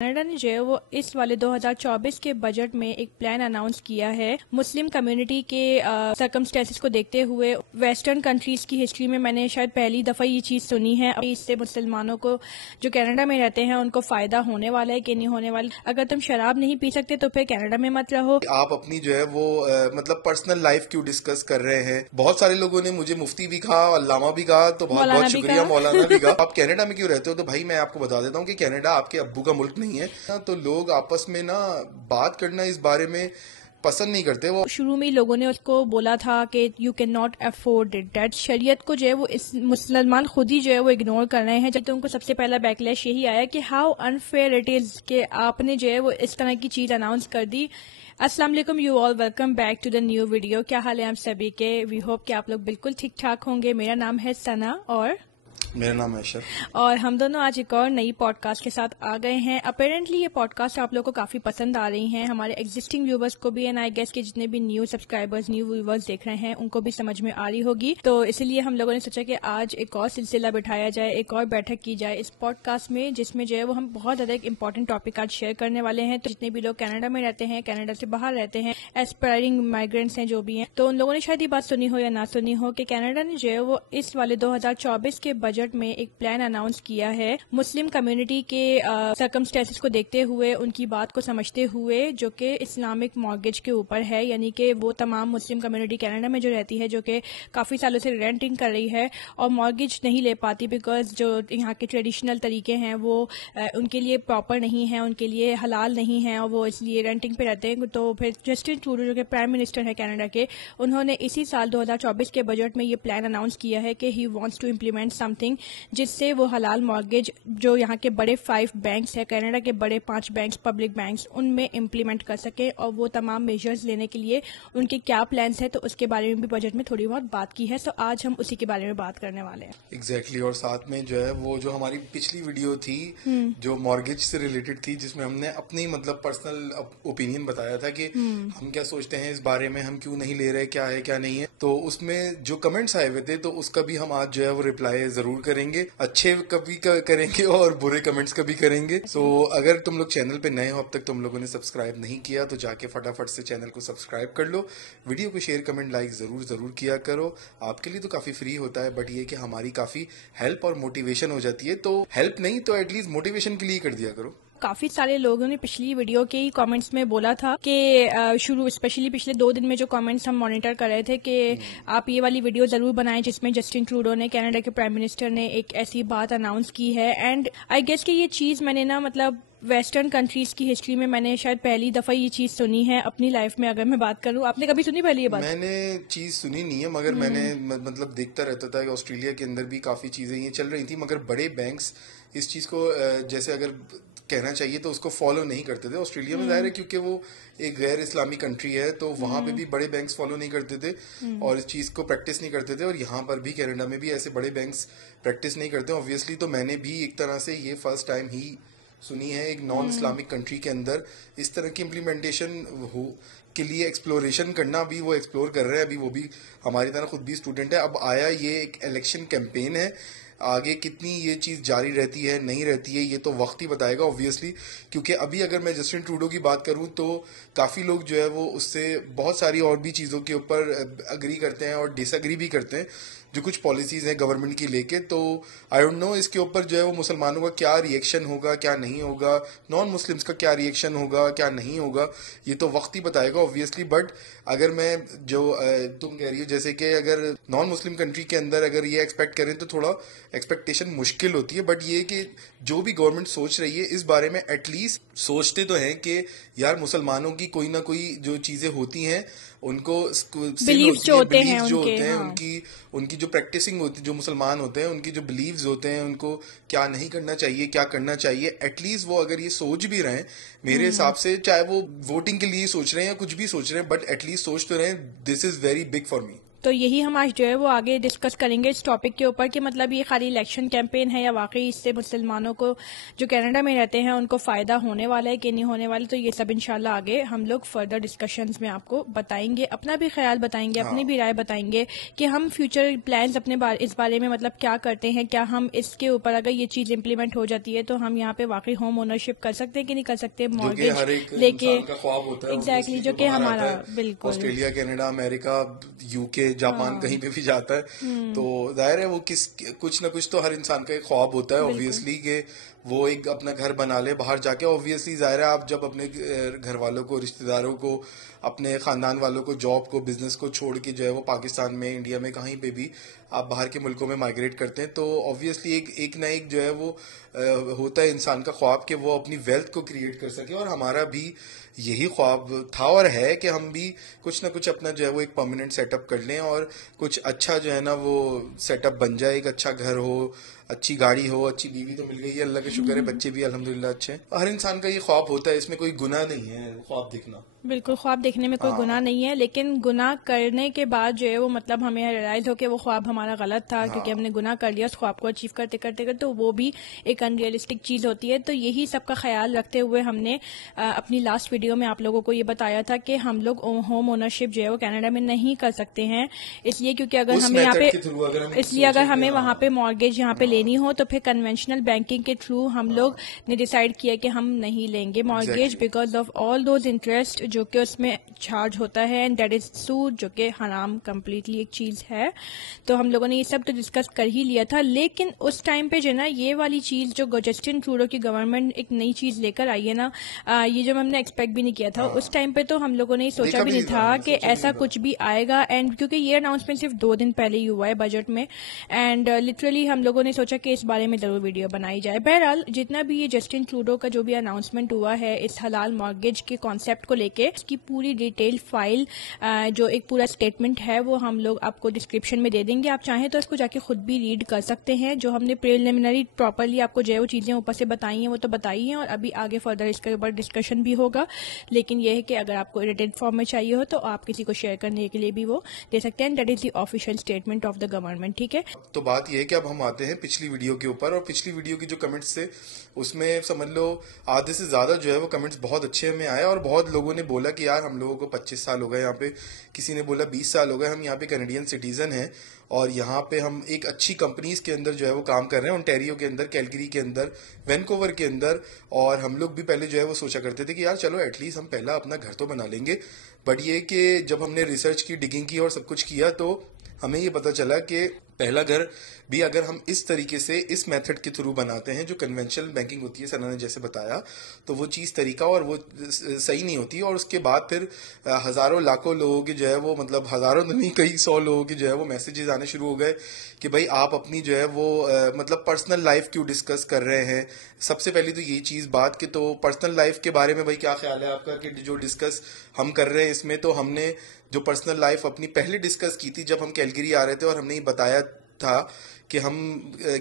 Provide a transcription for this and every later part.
Canada نے جو ہے وہ اس والے 2024 کے بجٹ میں ایک پلان اناؤنس کیا ہے مسلم کمیونٹی کے سرکمسٹینسز کو دیکھتے ہوئے. ویسٹرن کنٹریز کی ہسٹری میں نے شاید پہلی دفعہ یہ چیز سنی ہے. اس سے مسلمانوں کو جو کینیڈا میں رہتے ہیں ان کو فائدہ ہونے والا ہے کہ نہیں ہونے والا. اگر تم شراب نہیں پی سکتے تو پھر کینیڈا میں مت رہو. آپ اپنی جو ہے وہ مطلب پرسنل لائف کیوں ڈسکس کر رہے ہیں. بہت سارے لوگوں نے مجھے مفتی بھی کہا, علامہ بھی کہا, تو بہت بہت شکریہ. مولانا بھی کہا. آپ کینیڈا میں کیوں رہتے ہو؟ تو بھائی میں آپ کو بتا دیتا ہوں کہ کینیڈا آپ کے ابو کا ملک نہیں ہے. تو لوگ آپس میں نا بات کرنا اس بارے میں پسند نہیں کرتے. وہ شروع میں لوگوں نے اس کو بولا تھا کہ you can not afford it. That شریعت کو جو ہے وہ اس مسلمان خود ہی جو ہے وہ اگنور کر رہے ہیں. تو ان کو سب سے پہلا بیک لیش یہی آیا کہ ہاؤ انفیئر اٹ از کہ آپ نے جو ہے وہ اس طرح کی چیز اناؤنس کر دی. السلام علیکم you all, welcome back to the new video. کیا حال ہے آپ سبھی کے؟ وی ہوپ کہ آپ لوگ بالکل ٹھیک ٹھاک ہوں گے. میرا نام ہے ثنا اور میرا نام ہے اشرف, اور ہم دونوں آج ایک اور نئی پوڈ کاسٹ کے ساتھ آ گئے ہیں. اپیرنٹلی یہ پوڈ کاسٹ آپ لوگوں کو کافی پسند آ رہی ہیں, ہمارے ایگزسٹنگ ویورز کو بھی, اینڈ آئی گیس کہ جتنے بھی نیو سبسکرائبرز نیو ویورز دیکھ رہے ہیں ان کو بھی سمجھ میں آ رہی ہوگی. تو اسی لیے ہم لوگوں نے سوچا کہ آج ایک اور سلسلہ بٹھایا جائے, ایک اور بیٹھک کی جائے اس پوڈ کاسٹ میں, جس میں جو ہے وہ ہم بہت زیادہ ایک امپورٹنٹ ٹاپک آج شیئر کرنے والے ہیں. تو جتنے بھی لوگ کینیڈا میں رہتے ہیں, کینیڈا سے باہر رہتے ہیں, ایسپائرنگ مائیگرینٹس ہیں جو بھی ہیں, تو ان لوگوں نے شاید یہ بات سنی ہو یا نہ سنی ہو کہ کینیڈا نے جو ہے وہ اس والے 2024 کے بجٹ میں ایک پلان اناؤنس کیا ہے مسلم کمیونٹی کے سرکمسٹینسز کو دیکھتے ہوئے, ان کی بات کو سمجھتے ہوئے, جو کہ اسلامک مارگیج کے اوپر ہے. یعنی کہ وہ تمام مسلم کمیونٹی کینیڈا میں جو رہتی ہے, جو کہ کافی سالوں سے رینٹنگ کر رہی ہے اور مارگیج نہیں لے پاتی بیکاز جو یہاں کے ٹریڈیشنل طریقے ہیں وہ ان کے لیے پراپر نہیں ہیں, ان کے لیے حلال نہیں ہیں, اور وہ اس لیے رینٹنگ پہ رہتے ہیں. تو پھر جسٹن ٹروڈو جو کہ پرائم منسٹر ہے کینیڈا کے, انہوں نے اسی سال 2024 کے بجٹ میں یہ پلان اناؤنس کیا ہے کہ he wants to implement something جس سے وہ حلال مارگیج جو یہاں کے بڑے 5 بینکس ہیں, کینیڈا کے بڑے 5 بینکس, پبلک بینکس, ان میں امپلیمنٹ کر سکے. اور وہ تمام میجرز لینے کے لیے ان کے کیا پلانس ہیں, تو اس کے بارے میں بھی بجٹ میں تھوڑی بہت بات کی ہے. سو آج ہم اسی کے بارے میں بات کرنے والے ہیں. ایگزیکٹلی. اور ساتھ میں جو ہے وہ جو ہماری پچھلی ویڈیو تھی جو مارگیج سے ریلیٹڈ تھی, جس میں ہم نے اپنی مطلب پرسنل اوپینین بتایا تھا کہ ہم کیا سوچتے ہیں اس بارے میں, ہم کیوں نہیں لے رہے, کیا ہے کیا نہیں ہے. تو اس میں جو کمنٹس آئے ہوئے تھے تو اس کا بھی ہم آج جو ہے وہ ریپلائی ضرور کریں گے. اچھے کبھی کریں گے اور برے کمنٹس کا بھی کریں گے. سو اگر تم لوگ چینل پہ نئے ہو, اب تک تم لوگوں نے سبسکرائب نہیں کیا, تو جا کے فٹافٹ سے چینل کو سبسکرائب کر لو. ویڈیو کو شیئر, کمنٹ, لائک ضرور کیا کرو. آپ کے لیے تو کافی فری ہوتا ہے, بٹ یہ کہ ہماری کافی ہیلپ اور موٹیویشن ہو جاتی ہے. تو ہیلپ نہیں تو ایٹ لیسٹ موٹیویشن کے لیے کر دیا کرو. کافی سارے لوگوں نے پچھلی ویڈیو کے ہی کامنٹس میں بولا تھا کہ شروع اسپیشلی پچھلے 2 دن میں جو کامنٹس ہم مانیٹر کر رہے تھے کہ آپ یہ والی ویڈیو ضرور بنائیں جس میں جسٹن ٹروڈو نے, کینیڈا کے پرائم منسٹر نے, ایک ایسی بات اناؤنس کی ہے. اینڈ آئی گیس کہ یہ چیز میں نے نا مطلب ویسٹرن کنٹریز کی ہسٹری میں نے شاید پہلی دفعہ یہ چیز سنی ہے اپنی لائف میں. اگر میں بات کروں, آپ نے کبھی سنی پہلی یہ بات؟ میں نے چیز سنی نہیں ہے, مگر میں نے مطلب دیکھتا رہتا تھا کہ آسٹریلیا کے اندر بھی کافی چیزیں یہ چل رہی تھیں, مگر بڑے بینکس اس چیز کو جیسے اگر کہنا چاہیے تو اس کو فالو نہیں کرتے تھے. آسٹریلیا میں ظاہر ہے کیونکہ وہ ایک غیر اسلامی کنٹری ہے, تو وہاں پہ بھی بڑے بینکس فالو نہیں کرتے تھے اور اس چیز کو پریکٹس نہیں کرتے تھے. اور یہاں پر بھی کینیڈا میں بھی ایسے بڑے بینکس پریکٹس نہیں کرتے آبویسلی. تو میں نے بھی ایک طرح سے یہ فرسٹ ٹائم ہی سنی ہے ایک نان اسلامک کنٹری کے اندر اس طرح کی امپلیمنٹیشن کے لیے ایکسپلوریشن کرنا. بھی وہ ایکسپلور کر رہے ہیں, ابھی وہ بھی ہماری طرح خود بھی اسٹوڈنٹ ہے. اب آیا یہ ایک الیکشن کیمپین ہے, آگے کتنی یہ چیز جاری رہتی ہے نہیں رہتی ہے یہ تو وقت ہی بتائے گا آبویسلی. کیونکہ ابھی اگر میں جسٹن ٹروڈو کی بات کروں تو کافی لوگ جو ہے وہ اس سے بہت ساری اور بھی چیزوں کے اوپر اگری کرتے ہیں اور ڈس اگری بھی کرتے ہیں جو کچھ پالیسیز ہیں گورنمنٹ کی لے کے. تو آئی ڈونٹ نو اس کے اوپر جو ہے وہ مسلمانوں کا کیا ریئیکشن ہوگا, کیا نہیں ہوگا, نان مسلمس کا کیا ریئیکشن ہوگا, کیا نہیں ہوگا, یہ تو وقت ہی بتائے گا آبویسلی. بٹ اگر میں جو تم کہہ رہی ہو جیسے کہ اگر نان مسلم کنٹری کے اندر اگر یہ ایکسپیکٹ کریں تو تھوڑا ایکسپیکٹیشن مشکل ہوتی ہے. بٹ یہ کہ جو بھی گورنمنٹ سوچ رہی ہے اس بارے میں ایٹ لیسٹ سوچتے تو ہیں کہ یار مسلمانوں کی کوئی نہ کوئی جو چیزیں ہوتی ہیں ان کو بلیفز جو ہوتے ہیں ان کی جو پریکٹسنگ ہوتی, جو مسلمان ہوتے ہیں ان کی جو بلیفز ہوتے ہیں, ان کو کیا نہیں کرنا چاہیے, کیا کرنا چاہیے, ایٹ لیسٹ وہ اگر یہ سوچ بھی رہے ہیں میرے حساب سے, چاہے وہ ووٹنگ کے لیے سوچ رہے ہیں یا کچھ بھی سوچ رہے ہیں, بٹ ایٹ لیسٹ سوچ تو رہے ہیں. This is very big for me. تو یہی ہم آج جو ہے وہ آگے ڈسکس کریں گے اس ٹاپک کے اوپر کہ مطلب یہ خالی الیکشن کیمپین ہے یا واقعی اس سے مسلمانوں کو جو کینیڈا میں رہتے ہیں ان کو فائدہ ہونے والا ہے کہ نہیں ہونے والا. تو یہ سب انشاءاللہ آگے ہم لوگ فردر ڈسکشنز میں آپ کو بتائیں گے, اپنا بھی خیال بتائیں گے, اپنی بھی رائے بتائیں گے کہ ہم فیوچر پلانز اپنے اس بارے میں مطلب کیا کرتے ہیں, کیا ہم اس کے اوپر اگر یہ چیز امپلیمنٹ ہو جاتی ہے تو ہم یہاں پہ واقعی ہوم اونرشپ کر سکتے ہیں کہ نہیں کر سکتے, مارگیج لے کے. ایگزیکٹلی جو کہ ہمارا بالکل آسٹریلیا, کینیڈا, امریکہ, یو کے, جاپان کہیں پہ بھی جاتا ہے تو ظاہر ہے وہ کچھ نہ کچھ تو ہر انسان کا ایک خواب ہوتا ہے اوبویسلی کہ وہ ایک اپنا گھر بنا لے باہر جا کے. اوبویسلی ظاہر ہے آپ جب اپنے گھر والوں کو, رشتے داروں کو, اپنے خاندان والوں کو, جاب کو, بزنس کو چھوڑ کے جو ہے وہ پاکستان میں, انڈیا میں, کہیں پہ بھی آپ باہر کے ملکوں میں مائگریٹ کرتے ہیں تو اوبویسلی ایک نہ ایک جو ہے وہ ہوتا ہے انسان کا خواب کہ وہ اپنی ویلتھ کو کریٹ کر سکے. اور ہمارا بھی یہی خواب تھا اور ہے کہ ہم بھی کچھ نہ کچھ اپنا جو ہے وہ ایک پرماننٹ سیٹ اپ کر لیں اور کچھ اچھا جو ہے نا وہ سیٹ اپ بن جائے, ایک اچھا گھر ہو, اچھی گاڑی ہو, اچھی بیوی تو مل گئی ہے اللہ کا شکر ہے, بچے بھی الحمدللہ اچھے ہیں. ہر انسان کا یہ خواب ہوتا ہے, اس میں کوئی گناہ نہیں ہے خواب دیکھنا. بالکل خواب دیکھنے میں کوئی گناہ نہیں ہے, لیکن گناہ کرنے کے بعد جو ہے وہ مطلب ہمیں ریئلائز ہو کہ وہ خواب ہمارا غلط تھا کیونکہ ہم نے گناہ کر لیا اس خواب کو اچیو کرتے کرتے کرتے, تو وہ بھی ایک ان ریئلسٹک چیز ہوتی ہے. تو یہی سب کا خیال رکھتے ہوئے ہم نے اپنی لاسٹ ویڈیو میں آپ لوگوں کو یہ بتایا تھا کہ ہم لوگ ہوم اونرشپ جو ہے وہ کینیڈا میں نہیں کر سکتے ہیں, اس لیے کیونکہ اگر ہمیں یہاں پہ اگر ہمیں وہاں پہ مارگیج یہاں پہ لینی ہو تو پھر کنونشنل بینکنگ کے تھرو ہم لوگ نے ڈیسائیڈ کیا کہ ہم نہیں لیں گے mortgage because of all those interest جو کہ اس میں چارج ہوتا ہے, اینڈ دیٹ از سود جو کہ حرام کمپلیٹلی ایک چیز ہے. تو ہم لوگوں نے یہ سب تو ڈسکس کر ہی لیا تھا, لیکن اس ٹائم پہ جو ہے نا یہ والی چیز جو جسٹن ٹروڈو کی گورنمنٹ ایک نئی چیز لے کر آئی ہے نا, یہ جو ہم نے ایکسپیکٹ بھی نہیں کیا تھا اس ٹائم پہ, تو ہم لوگوں نے سوچا بھی نہیں تھا کہ ایسا کچھ بھی آئے گا. اینڈ کیونکہ یہ اناؤنسمنٹ صرف 2 دن پہلے ہی ہوا ہے بجٹ میں, اینڈ لٹرلی ہم لوگوں نے سوچا کہ اس بارے میں ضرور ویڈیو بنائی جائے. بہرحال جتنا بھی یہ جسٹن ٹروڈو کا جو بھی اناؤنسمنٹ ہوا ہے اس حلال مارگیج کے کانسیپٹ کو لے کے, اس کی پوری ڈیٹیل فائل جو ایک پورا اسٹیٹمنٹ ہے وہ ہم لوگ آپ کو ڈسکرپشن میں دے دیں گے, آپ چاہیں تو اس کو جا کے خود بھی ریڈ کر سکتے ہیں. جو ہم نے پریلیمنری پراپرلی آپ کو جو ہے وہ چیزیں اوپر سے بتائی ہیں وہ تو بتائی ہیں, اور ابھی آگے فردر اس کے اوپر ڈسکشن بھی ہوگا. لیکن یہ ہے کہ اگر آپ کو ریٹن فارم میں چاہیے ہو تو آپ کسی کو شیئر کرنے کے لیے بھی وہ دے سکتے ہیں. That is the official statement of the government. ٹھیک ہے, تو بات یہ ہے کہ اب ہم آتے ہیں پچھلی ویڈیو کے اوپر, اور پچھلی ویڈیو کی جو کمنٹس تھے اس میں سمجھ لو آدھے سے زیادہ جو ہے وہ کمنٹس بہت اچھے ہمیں آئے, اور بہت لوگوں نے بولا کہ یار ہم لوگوں کو 25 سال ہو گئے یہاں پہ, کسی نے بولا 20 سال ہو گئے, ہم یہاں پہ کینیڈین سٹیزن ہیں اور یہاں پہ ہم ایک اچھی کمپنیز کے اندر جو ہے وہ کام کر رہے ہیں, اونٹیریو کے اندر, کیلگری کے اندر, وینکوور کے اندر. اور ہم لوگ بھی پہلے جو ہے وہ سوچا کرتے تھے کہ یار چلو ایٹ لیسٹ ہم پہلا اپنا گھر تو بنا لیں گے. بٹ یہ کہ جب ہم نے ریسرچ کی, ڈگنگ کی اور سب کچھ کیا تو ہمیں یہ پتا چلا کہ پہلا گھر بھی اگر ہم اس طریقے سے اس میتھڈ کے تھرو بناتے ہیں جو کنونشنل بینکنگ ہوتی ہے, سنا نے جیسے بتایا, تو وہ چیز طریقہ اور وہ صحیح نہیں ہوتی. اور اس کے بعد پھر ہزاروں لاکھوں لوگوں کے جو ہے وہ مطلب ہزاروں نہیں کئی 100 لوگوں کے جو ہے وہ میسیجز آنے شروع ہو گئے کہ بھائی آپ اپنی جو ہے وہ مطلب پرسنل لائف کیوں ڈسکس کر رہے ہیں. سب سے پہلی تو یہی چیز بات کہ تو پرسنل لائف کے بارے میں بھائی کیا خیال ہے آپ کا کہ جو ڈسکس ہم کر رہے ہیں اس میں, تو ہم نے جو پرسنل لائف اپنی پہلے ڈسکس کی تھی جب ہم کیلگری آ رہے تھے, اور ہم نے یہ بتایا تھا کہ ہم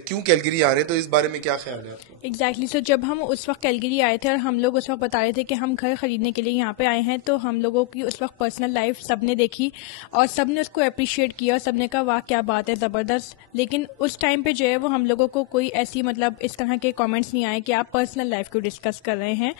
کیوں کیلگری آ رہے ہیں, تو اس بارے میں کیا خیال ہے آپ کو؟ ایگزیکٹلی. سو جب ہم اس وقت کیلگری آئے تھے اور ہم لوگ اس وقت بتا رہے تھے کہ ہم گھر خریدنے کے لیے یہاں پہ آئے ہیں, تو ہم لوگوں کی اس وقت پرسنل لائف سب نے دیکھی اور سب نے اس کو اپریشیٹ کیا, سب نے کہا واہ کیا بات ہے, زبردست. لیکن اس ٹائم پہ جو ہے وہ ہم لوگوں کو کوئی ایسی مطلب اس طرح کے کامنٹس نہیں آئے کہ آپ پرسنل لائف کو ڈسکس کر رہے ہیں.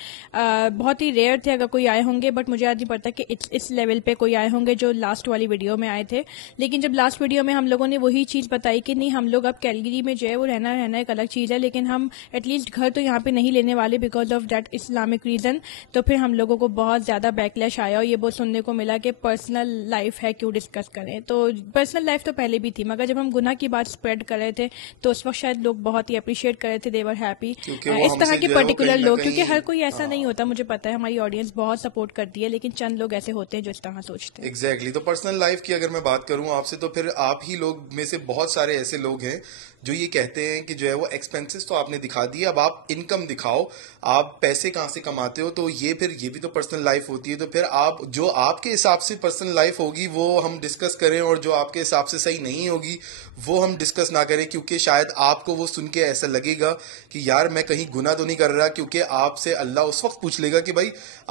بہت ہی ریئر تھے اگر کوئی آئے ہوں گے, بٹ مجھے آج نہیں پڑتا کہ اس لیول پہ کوئی آئے ہوں گے جو لاسٹ والی ویڈیو میں آئے تھے. لیکن جب لاسٹ ویڈیو میں ہم لوگوں نے وہی چیز بتائی کہ نہیں ہم لوگ اب کیلگری میں جو ہے وہ رہنا ایک الگ چیز ہے, لیکن ہم ایٹ لیسٹ گھر تو یہاں پہ نہیں لینے والے because of that Islamic reason. تو پھر ہم لوگوں کو بہت زیادہ بیک لیش آیا اور یہ بہت سننے کو ملا کہ پرسنل لائف ہے کیوں ڈسکس کریں. تو پرسنل لائف تو پہلے بھی تھی, مگر جب ہم گناہ کی بات اسپریڈ کر رہے تھے تو اس وقت شاید لوگ بہت ہی اپریشیٹ کر رہے تھے, دے ور ہیپی. اس طرح کے پرٹیکولر لوگ, کیونکہ ہر کوئی ایسا نہیں ہوتا, مجھے پتا ہے ہماری آڈینس بہت سپورٹ کرتی ہے, لیکن چند لوگ ایسے ہوتے ہیں جو اس طرح سوچتے ہیں. ایگزیکٹلی. تو پرسنل لائف کی اگر میں بات کروں آپ سے, تو پھر آپ ہی لوگ میں سے بہت سارے ایسے لوگ ہیں جو یہ کہتے ہیں کہ جو ہے وہ ایکسپینسز تو آپ نے دکھا دی, اب آپ انکم دکھاؤ, آپ پیسے کہاں سے کماتے ہو. تو یہ پھر یہ بھی تو پرسنل لائف ہوتی ہے. تو پھر آپ جو آپ کے حساب سے پرسنل لائف ہوگی وہ ہم ڈسکس کریں, اور جو آپ کے حساب سے صحیح نہیں ہوگی وہ ہم ڈسکس نہ کریں, کیونکہ شاید آپ کو وہ سن کے ایسا لگے گا کہ یار میں کہیں گناہ تو نہیں کر رہا, کیونکہ آپ سے اللہ اس وقت پوچھ لے گا کہ بھائی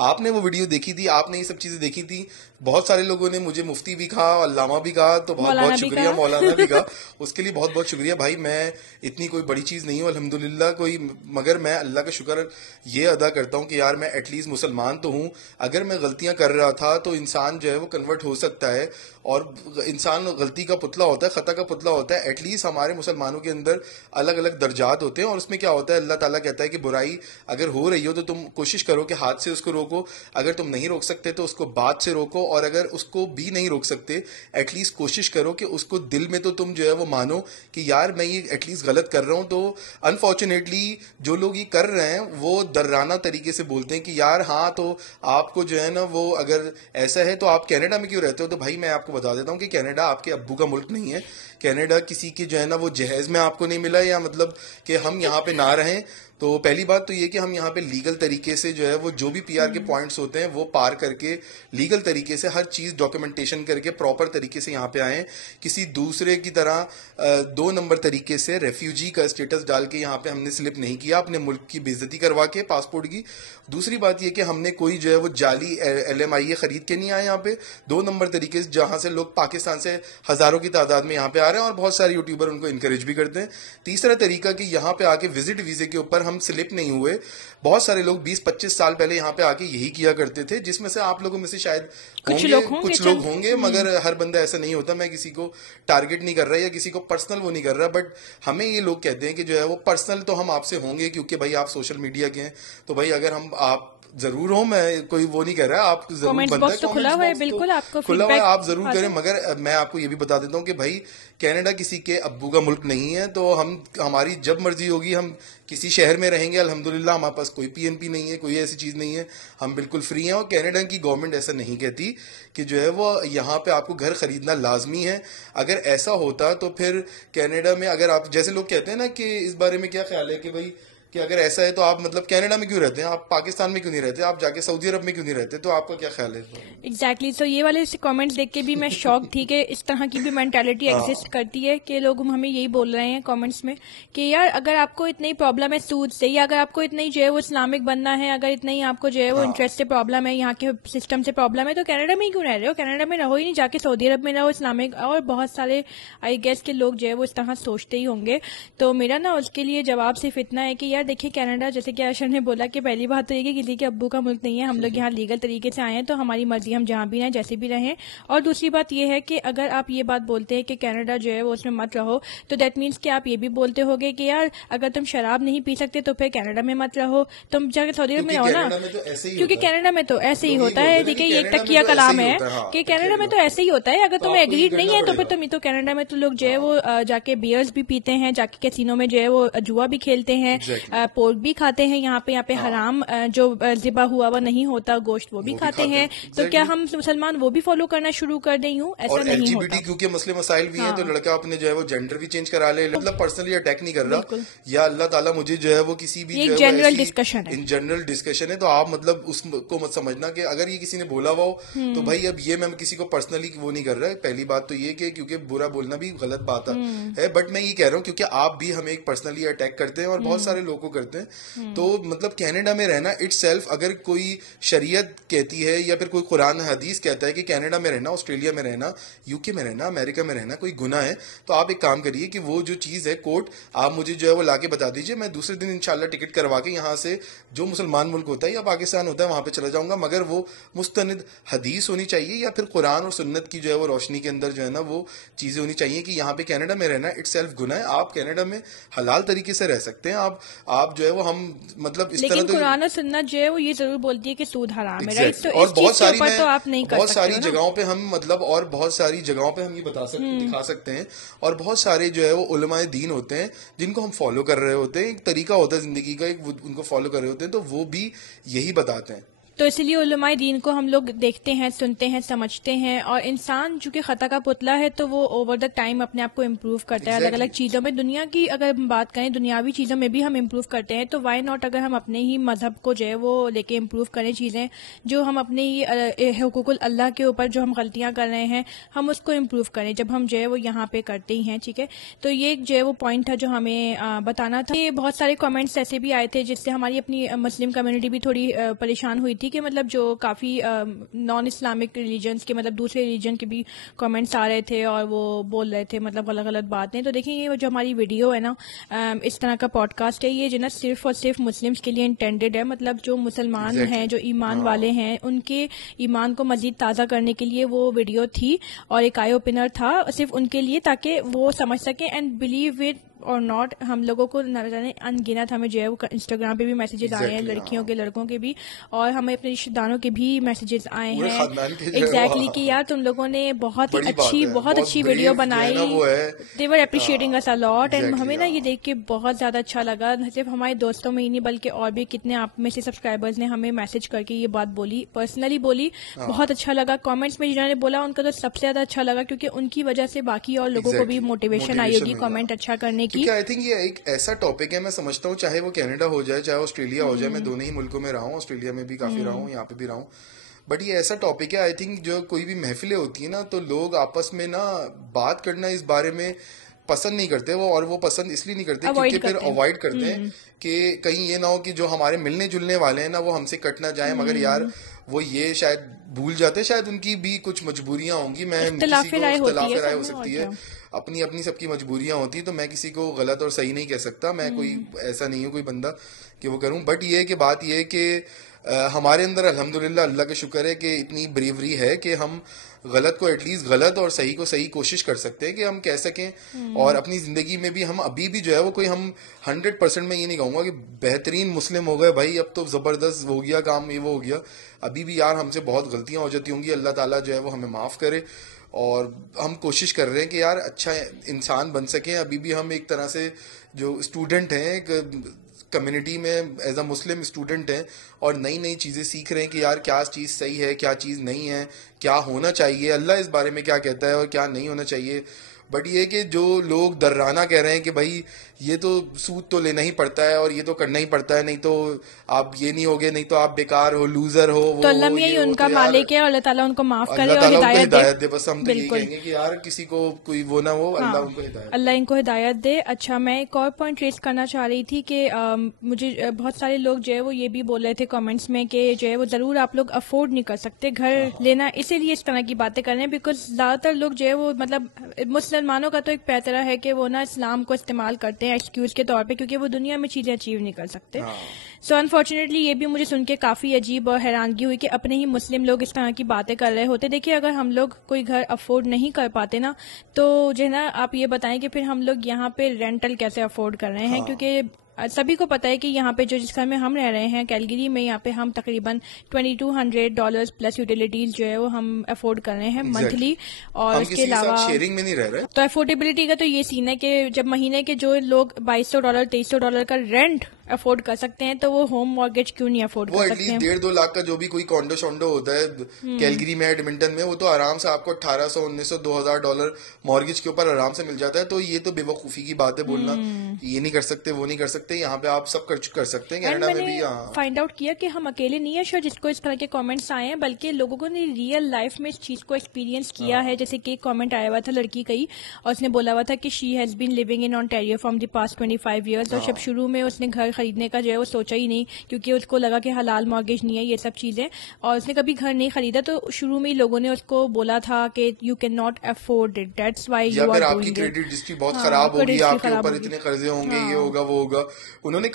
آپ نے وہ ویڈیو دیکھی تھی, آپ نے یہ سب چیزیں دیکھی تھی. بہت سارے لوگوں نے مجھے مفتی بھی کہا, علامہ بھی کہا, تو بہت بہت شکریہ, مولانا بھی کہا, اس کے لیے بہت بہت شکریہ بھائی. میں اتنی کوئی بڑی چیز نہیں ہوں الحمدللہ کوئی, مگر میں اللہ کا شکر یہ ادا کرتا ہوں کہ یار میں ایٹ لیسٹ مسلمان تو ہوں. اگر میں غلطیاں کر رہا تھا تو انسان جو ہے وہ کنورٹ ہو سکتا ہے, اور انسان غلطی کا پتلا ہوتا ہے, خطا کا پتلا ہوتا ہے. ایٹ لیسٹ ہمارے مسلمانوں کے اندر الگ الگ درجات ہوتے ہیں, اور اس میں کیا ہوتا ہے, اللہ تعالیٰ کہتا ہے کہ برائی اگر ہو رہی ہو تو تم کوشش کرو کہ ہاتھ سے اس کو روکو, اگر تم نہیں روک سکتے تو اس کو بات سے روکو, اور اگر اس کو بھی نہیں روک سکتے ایٹ لیسٹ کوشش کرو کہ اس کو دل میں تو تم جو ہے وہ مانو کہ یار میں یہ ایٹ لیسٹ غلط کر رہا ہوں. تو انفارچونیٹلی جو لوگ یہ کر رہے ہیں وہ درانہ طریقے سے بولتے ہیں کہ یار ہاں تو آپ کو جو ہے نا وہ اگر ایسا ہے تو آپ کینیڈا میں کیوں رہتے ہو. تو بھائی میں آپ کو بتا دیتا ہوں کہ کینیڈا آپ کے ابو کا ملک نہیں ہے. کینیڈا کسی کے جو ہے نا وہ جہیز میں آپ کو نہیں ملا, یا مطلب کہ ہم یہاں پہ نہ رہیں. تو پہلی بات تو یہ کہ ہم یہاں پہ لیگل طریقے سے جو ہے وہ جو بھی پی آر کے پوائنٹس ہوتے ہیں وہ پار کر کے لیگل طریقے سے ہر چیز ڈاکیومنٹیشن کر کے پراپر طریقے سے یہاں پہ آئے. کسی دوسرے کی طرح 2 نمبر طریقے سے ریفیوجی کا اسٹیٹس ڈال کے یہاں پہ ہم نے سلپ نہیں کیا اپنے ملک کی بے عزتی کروا کے پاسپورٹ کی. دوسری بات یہ کہ ہم نے کوئی جو ہے وہ جعلی LMIA خرید کے نہیں آئے یہاں پہ. 2 نمبر طریقے سے جہاں سے لوگ پاکستان سے ہزاروں کی تعداد میں یہاں پہ آ رہے ہیں, اور بہت سارے یوٹیوبر ان کو انکریج بھی کرتے ہیں. تیسرا طریقہ کہ یہاں پہ آ کے وزٹ ویزے کے اوپر ہم سلپ نہیں ہوئے. بہت سارے لوگ 20-25 سال پہلے یہاں پہ آ کے یہی کیا کرتے تھے, جس میں سے آپ لوگوں میں سے شاید کچھ لوگ ہوں گے, مگر ہر بندہ ایسا نہیں ہوتا. میں کسی کو ٹارگٹ نہیں کر رہا یا کسی کو پرسنل وہ نہیں کر رہا, بٹ ہمیں یہ لوگ کہتے ہیں کہ جو ہے وہ پرسنل تو ہم آپ سے ہوں گے کیونکہ بھائی آپ سوشل میڈیا کے ہیں. تو بھائی اگر ہم آپ ضرور ہوں, میں کوئی وہ نہیں کہہ رہا, آپ ضرور بنتا ہے, کھلا ہوا ہے, بالکل آپ کو کھلا ہوا ہے, آپ ضرور کریں. مگر میں آپ کو یہ بھی بتا دیتا ہوں کہ بھائی کینیڈا کسی کے ابو کا ملک نہیں ہے. تو ہماری جب مرضی ہوگی ہم کسی شہر میں رہیں گے. الحمدللہ ہمارے پاس کوئی PNP نہیں ہے, کوئی ایسی چیز نہیں ہے, ہم بالکل فری ہیں. اور کینیڈا کی گورنمنٹ ایسا نہیں کہتی کہ جو ہے وہ یہاں پہ آپ کو گھر خریدنا لازمی ہے. اگر ایسا ہوتا تو پھر کینیڈا میں اگر آپ جیسے لوگ کہتے ہیں نا کہ اس بارے میں کیا خیال ہے کہ بھائی کہ اگر ایسا ہے تو آپ مطلب کینیڈا میں کیوں رہتے ہیں, آپ پاکستان میں کیوں نہیں رہتے, آپ جا کے سعودی عرب میں کیوں نہیں رہتے, تو آپ کا کیا خیال ہے؟ ایگزیکٹلی. سو یہ والے کامنٹس دیکھ کے بھی میں شاک تھی کہ اس طرح کی بھی مینٹالٹی ایگزسٹ کرتی ہے کہ لوگ ہمیں یہی بول رہے ہیں کامنٹس میں کہ یار اگر آپ کو اتنی پرابلم ہے سود سے, یا اگر آپ کو اتنی جو ہے وہ اسلامک بننا ہے, اگر اتنا ہی آپ کو جو ہے وہ انٹرسٹ سے پرابلم ہے, یہاں کے سسٹم سے پرابلم ہے, تو کینیڈا میں ہی کیوں رہ رہے ہو, کینیڈا میں رہو ہی نہیں, جا کے سعودی عرب میں رہو, اسلامک. اور بہت سارے آئی گیس کے لوگ جو ہے وہ اس طرح سوچتے ہی ہوں گے. تو میرا نا اس کے لیے جواب صرف اتنا ہے کہ یار دیکھیے کینیڈا جیسے کہ اشر نے بولا کہ پہلی بات تو یہ کہ کسی کے ابو کا ملک نہیں ہے, ہم لوگ یہاں لیگل طریقے سے آئے ہیں, تو ہماری مرضی ہم جہاں بھی رہیں جیسے بھی رہیں. اور دوسری بات یہ ہے کہ اگر آپ یہ بات بولتے ہیں کہ کینیڈا جو ہے وہ اس میں مت رہو, تو دیٹ مینس کہ آپ یہ بھی بولتے ہوگے کہ یار اگر تم شراب نہیں پی سکتے تو پھر کینیڈا میں مت رہو, تم جا کے سعودی عرب میں رہو نا, کیونکہ کینیڈا میں تو ایسے ہی ہوتا ہے. ٹھیک ہے, یہ ایک تکیہ کلام ہے کہ کینیڈا میں تو ایسے ہی ہوتا ہے, اگر تمہیں ایگریڈ نہیں ہے تو پھر تم تو کینیڈا میں تو لوگ جو ہے وہ جا کے بیئرز بھی پیتے ہیں, جا کے کیسینو میں جو ہے وہ جوا بھی کھیلتے ہیں, پورک بھی کھاتے ہیں, یہاں پہ حرام جو ذبح ہوا وہ نہیں ہوتا گوشت وہ بھی کھاتے ہیں. تو کیا ہم مسلمان وہ بھی فالو کرنا شروع کر دیں یوں؟ ایسا نہیں ہوتا. کیونکہ مسئلے مسائل بھی ہیں تو لڑکا اپنے جو ہے وہ جینڈر بھی چینج کرا لے, مطلب پرسنلی اٹیک نہیں کر رہا, یا اللہ تعالیٰ مجھے جو ہے وہ کسی بھی جنرل ڈسکشن ہے, ان جنرل ڈسکشن ہے, تو آپ مطلب اس کو مت سمجھنا کہ اگر یہ کسی نے بولا ہوا ہو تو بھائی اب یہ میں کسی کو پرسنلی وہ نہیں کر رہا. پہلی بات تو یہ کہ کیونکہ برا بولنا بھی غلط بات ہے, بٹ میں یہ کہہ رہا ہوں کیونکہ آپ بھی ہمیں ایک پرسنلی اٹیک کرتے ہیں اور بہت سارے لوگ کو کرتے ہیں. تو مطلب کینیڈا میں رہنا اٹ سیلف, اگر کوئی شریعت کہتی ہے یا پھر کوئی قرآن حدیث کہتا ہے کہ کینیڈا میں رہنا, آسٹریلیا میں رہنا, UK میں رہنا, امریکہ میں رہنا کوئی گناہ ہے, تو آپ ایک کام کریے کہ وہ جو چیز ہے کوٹ آپ مجھے جو ہے وہ لا کے بتا دیجیے, میں دوسرے دن انشاءاللہ ٹکٹ کروا کے یہاں سے جو مسلمان ملک ہوتا ہے یا پاکستان ہوتا ہے وہاں پہ چلا جاؤں گا. مگر وہ مستند حدیث ہونی چاہیے یا پھر قرآن اور سنت کی جو ہے وہ روشنی کے اندر جو ہے نا وہ چیزیں ہونی چاہیے کہ یہاں پہ کینیڈا میں رہنا اٹ سیلف گناہ ہے. آپ کینیڈا میں حلال طریقے سے رہ سکتے ہیں, آپ جو ہے وہ ہم مطلب اس طرح, لیکن قرآن اور سنت جو ہے وہ یہ ضرور بولتی ہے کہ سود حرام ہے, رائٹ؟ تو اور اس چیز کے اوپر تو آپ نہیں کر سکتے. بہت ساری جگہوں پہ ہم مطلب اور بہت ساری جگہوں پہ ہم یہ بتا سکتے دکھا سکتے ہیں, اور بہت سارے جو ہے وہ علماء دین ہوتے ہیں جن کو ہم فالو کر رہے ہوتے ہیں, ایک طریقہ ہوتا ہے زندگی کا, ایک ان کو فالو کر رہے ہوتے ہیں, تو وہ بھی یہی بتاتے ہیں. تو اسی لیے علماء دین کو ہم لوگ دیکھتے ہیں, سنتے ہیں, سمجھتے ہیں, اور انسان چونکہ خطا کا پتلا ہے تو وہ اوور دا ٹائم اپنے آپ کو امپروو کرتا ہے. الگ الگ چیزوں میں, دنیا کی اگر ہم بات کریں دنیاوی چیزوں میں بھی ہم امپروو کرتے ہیں, تو وائی ناٹ اگر ہم اپنے ہی مذہب کو جو ہے وہ لے کے امپروو کریں چیزیں جو ہم اپنے ہی حقوق اللہ کے اوپر جو ہم غلطیاں کر رہے ہیں ہم اس کو امپروو کریں جب ہم جو ہے وہ یہاں پہ کرتے ہی ہیں. ٹھیک ہے, تو یہ جو ہے وہ پوائنٹ تھا جو ہمیں بتانا تھا. یہ بہت سارے کامنٹس ایسے بھی آئے تھے جس سے ہماری اپنی مسلم کمیونٹی بھی تھوڑی پریشان ہوئی تھی کہ مطلب جو کافی نان اسلامک ریلیجنس کے مطلب دوسرے ریلیجن کے بھی کامنٹس آ رہے تھے اور وہ بول رہے تھے مطلب غلط غلط باتیں. تو دیکھیں یہ جو ہماری ویڈیو ہے نا, اس طرح کا پوڈ کاسٹ ہے, یہ جو نا صرف اور صرف مسلمس کے لیے انٹینڈیڈ ہے. مطلب جو مسلمان ہیں, جو ایمان والے ہیں, ان کے ایمان کو مزید تازہ کرنے کے لیے وہ ویڈیو تھی اور ایک آئی اوپنر تھا صرف ان کے لیے, تاکہ وہ سمجھ سکیں اینڈ بلیو اٹ اور ناٹ. ہم لوگوں کو نہ جانے ان گنت ہمیں جو ہے وہ انسٹاگرام پہ بھی میسیجز آئے ہیں, لڑکیوں کے لڑکوں کے بھی, اور ہمیں اپنے رشتے داروں کے بھی میسیجز آئے ہیں ایگزیکٹلی کہ یار تم لوگوں نے بہت اچھی ویڈیو بنائی, دے ور appreciating us a lot. And ہمیں نا یہ دیکھ کے بہت زیادہ اچھا لگا. صرف ہمارے دوستوں میں ہی نہیں بلکہ اور بھی کتنے آپ میں سے سبسکرائبرز نے ہمیں میسج کر کے یہ بات بولی, پرسنلی بولی. بہت اچھا لگا. کامنٹس میں جنہوں نے بولا ان کا تو سب سے زیادہ اچھا لگا کیونکہ ان کی وجہ سے باقی اور لوگوں کو بھی موٹیویشن آئی ہوگی کامنٹ اچھا کرنے کی. آئی تھنک یہ ایک ایسا ٹاپک ہے, میں سمجھتا ہوں چاہے وہ کینیڈا ہو جائے چاہے آسٹریلیا ہو جائے, میں دونوں ہی ملکوں میں رہا ہوں, آسٹریلیا میں بھی کافی رہا ہوں, یہاں پہ بھی رہا ہوں, بٹ یہ ایسا ٹاپک ہے آئی تھنک جو کوئی بھی محفلیں ہوتی ہیں نا تو لوگ آپس میں نا بات کرنا اس بارے میں پسند نہیں کرتے وہ, اور وہ پسند اس لیے نہیں کرتے کیونکہ پھر اوائڈ کرتے ہیں کہ کہیں یہ نہ ہو کہ جو ہمارے ملنے جلنے والے ہیں نا وہ ہم سے کٹ نہ جائیں, مگر یار وہ یہ شاید بھول جاتے, شاید ان کی بھی کچھ مجبوریاں ہوں گی, میں کسی کو اختلاف رائے ہو سکتی ہے, اپنی اپنی سب کی مجبوریاں ہوتی ہیں, تو میں کسی کو غلط اور صحیح نہیں کہہ سکتا, میں کوئی ایسا نہیں ہوں کوئی بندہ کہ وہ کروں. بٹ یہ کہ بات یہ ہے کہ ہمارے اندر الحمدللہ اللہ کا شکر ہے کہ اتنی بریوری ہے کہ ہم غلط کو ایٹ لیسٹ غلط اور صحیح کو صحیح کوشش کر سکتے ہیں کہ ہم کہہ سکیں. اور اپنی زندگی میں بھی ہم ابھی بھی جو ہے وہ کوئی ہم 100% میں یہ نہیں کہوں گا کہ بہترین مسلم ہو گئے بھائی اب تو زبردست ہو گیا کام, یہ وہ ہو گیا. ابھی بھی یار ہم سے بہت غلطیاں ہو جاتی ہوں گی, اللہ تعالیٰ جو ہے وہ ہمیں معاف کرے, اور ہم کوشش کر رہے ہیں کہ یار اچھا انسان بن سکیں. ابھی بھی ہم ایک طرح سے جو اسٹوڈنٹ ہیں کمیونٹی میں ایز اے مسلم اسٹوڈنٹ ہیں, اور نئی نئی چیزیں سیکھ رہے ہیں کہ یار کیا چیز صحیح ہے کیا چیز نہیں ہے, کیا ہونا چاہیے, اللہ اس بارے میں کیا کہتا ہے اور کیا نہیں ہونا چاہیے. بٹ یہ کہ جو لوگ درانہ کہہ رہے ہیں کہ بھائی یہ تو سود تو لینا ہی پڑتا ہے اور یہ تو کرنا ہی پڑتا ہے, نہیں تو آپ یہ نہیں ہوگے, نہیں تو آپ بیکار ہو, لوزر ہو, تو اللہ میاں ہی ان کا مالک ہے اور اللہ تعالیٰ ان کو معاف کرے اور ہدایت دے. بس ہم تو یہی کہیں گے کہ یار کسی کو کوئی وہ نہ ہو, اللہ ان کو ہدایت, اللہ ان کو ہدایت دے. اچھا, میں ایک اور پوائنٹ ریز کرنا چاہ رہی تھی کہ مجھے بہت سارے لوگ جو ہے وہ یہ بھی بول رہے تھے کامنٹس میں کہ جو ہے وہ ضرور آپ لوگ افورڈ نہیں کر سکتے گھر لینا, اسی لیے اس طرح کی باتیں کر رہے ہیں, بیکاز زیادہ تر لوگ جو ہے وہ مطلب مسلمانوں کا تو ایک پیترا ہے کہ وہ نا اسلام کو استعمال کرتے ہیں ایکسکیوز کے طور پہ کیونکہ وہ دنیا میں چیزیں اچیو نہیں کر سکتے. سو انفارچونیٹلی یہ بھی مجھے سن کے کافی عجیب اور حیرانگی ہوئی کہ اپنے ہی مسلم لوگ اس طرح کی باتیں کر رہے ہوتے. دیکھیے اگر ہم لوگ کوئی گھر افورڈ نہیں کر پاتے نا تو جو ہے نا آپ یہ بتائیں کہ پھر ہم لوگ یہاں پہ رینٹل کیسے افورڈ کر رہے ہیں, کیونکہ سبھی کو پتا ہے کہ یہاں پہ جو جس گھر میں ہم رہ رہے ہیں کیلگری میں, یہاں پہ ہم تقریباً $2200 پلس یوٹیلیٹیز جو ہے وہ ہم افورڈ کر رہے ہیں منتھلی. اور اس کے علاوہ شیئرنگ میں نہیں رہ رہے, تو افورڈیبلٹی کا تو یہ سین ہے کہ جب مہینے کے جو لوگ $2200 $2300 کا رینٹ افورڈ کر سکتے ہیں تو وہ ہوم مارگیج کیوں نہیں افورڈ کر سکتے ہیں. 1.5-2 لاکھ کا جو بھی کوئی کانڈو شونڈو ہوتا ہے کیلگری میں ایڈمنٹن میں, وہ تو آرام سے آپ کو $1800-1900-2000 مارگیج کے اوپر آرام سے مل جاتا ہے. تو یہ تو بے وقوفی کی بات ہے بولنا یہ نہیں کر سکتے وہ نہیں کر سکتے, یہاں پہ آپ سب کر سکتے ہیں. کینیڈا میں بھی فائنڈ آؤٹ کیا کہ ہم اکیلے نہیں ہیں شو جس کو اس طرح کے کامنٹس آئے ہیں, بلکہ لوگوں نے ریئل لائف میں اس چیز کو ایکسپیرینس کیا ہے. جیسے کہ ایک کامنٹ آیا ہوا تھا لڑکی کا ہی, اور اس نے بولا ہوا تھا کہ she has been living in Ontario from the past 25 years, اور جب شروع میں اس نے گھر خریدنے کا جو ہے وہ سوچا ہی نہیں کیونکہ اس کو لگا کہ حلال مارگیج نہیں ہے یہ سب چیزیں, اور اس نے کبھی گھر نہیں خریدا. تو شروع میں لوگوں نے اس کو بولا تھا کہ you can not afford it, that's why you are doing it, credit history بہت خراب ہوگی, آپ کے اوپر اتنے قرضے ہوں گے, یہ ہوگا وہ ہوگا. انہوں نے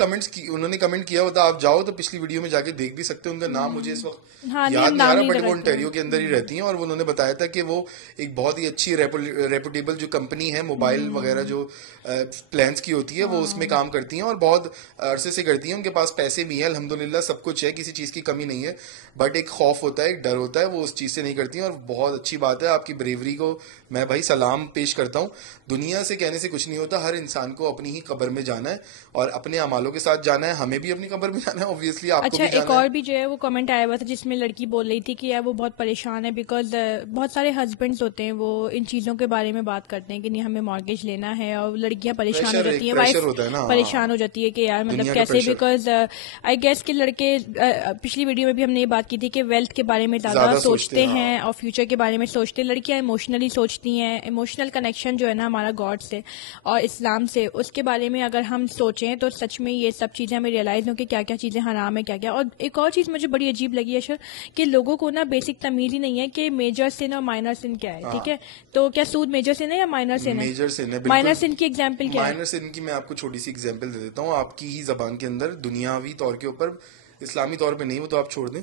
کمنٹ کیا ہوتا, آپ جاؤ تو پچھلی ویڈیو میں جا کے دیکھ بھی سکتے ہیں, ان کا نام مجھے اس وقت یاد نہیں آ رہا, بٹ وہ انٹیریو کے اندر ہی رہتی ہیں. اور انہوں نے بتایا تھا کہ وہ ایک بہت ہی اچھی ریپوٹیبل جو کمپنی ہے موبائل وغیرہ جو پلانس کی ہوتی ہے وہ اس میں کام کرتی ہیں, اور بہت عرصے سے کرتی ہیں, ان کے پاس پیسے بھی ہیں الحمدللہ, سب کچھ ہے, کسی چیز کی کمی نہیں ہے, بٹ ایک خوف ہوتا ہے, ایک ڈر ہوتا ہے, وہ اس چیز سے نہیں کرتی ہیں. اور بہت اچھی بات ہے, آپ کی بریوری کو میں بھائی سلام پیش کرتا ہوں. دنیا سے کہنے سے کچھ نہیں ہوتا, ہر انسان کو اپنی ہی قبر میں جانا ہے اور اپنے اعمالوں کے ساتھ جانا ہے. ہمیں بھی اپنی قبر میں جانا ہے, اوبویسلی آپ کو بھی اچھا جانا ایک ہے. اور بھی جو ہے وہ کمنٹ آیا ہوا تھا جس میں لڑکی بول رہی تھی کہ یار وہ بہت پریشان ہے بیکاز بہت سارے ہسبینڈس ہوتے ہیں وہ ان چیزوں کے بارے میں بات کرتے ہیں کہ نہیں ہمیں مارگیج لینا ہے, اور لڑکیاں پریشان ہو جاتی ہیں, وائف پریشان ہو جاتی ہے کہ یار مطلب کیسے, بیکاز آئی گیس کہ لڑکے, پچھلی ویڈیو میں بھی ہم نے یہ بات کی تھی کہ ویلتھ کے بارے میں زیادہ سوچتے ہیں اور فیوچر کے بارے میں سوچتے ہیں. لڑکیاں ایموشنلی سوچتی ہیں, ایموشنل کنیکشن جو ہے نا ہمارا گاڈ سے اور اسلام سے, اس کے بارے میں اگر ہم سوچیں تو سچ میں یہ سب چیزیں ہمیں ریئلائز ہوں کہ کیا کیا چیزیں حرام ہے کیا کیا. اور ایک اور چیز مجھے بڑی عجیب لگی ہے کہ لوگوں کو نا بیسک تمیز ہی نہیں ہے کہ میجر سن اور مائنر سن کیا ہے. ٹھیک ہے, تو کیا سود میجر سن ہے یا مائنر سن ہے؟ میجر سن ہے. مائنر سن کی ایگزامپل کیا ہے؟ مائنر سن کی میں آپ کو چھوٹی سی ایگزامپل دے دیتا ہوں, آپ کی ہی زبان کے اندر, دنیاوی طور کے اوپر, اسلامی طور پہ نہیں, وہ تو آپ چھوڑ دیں.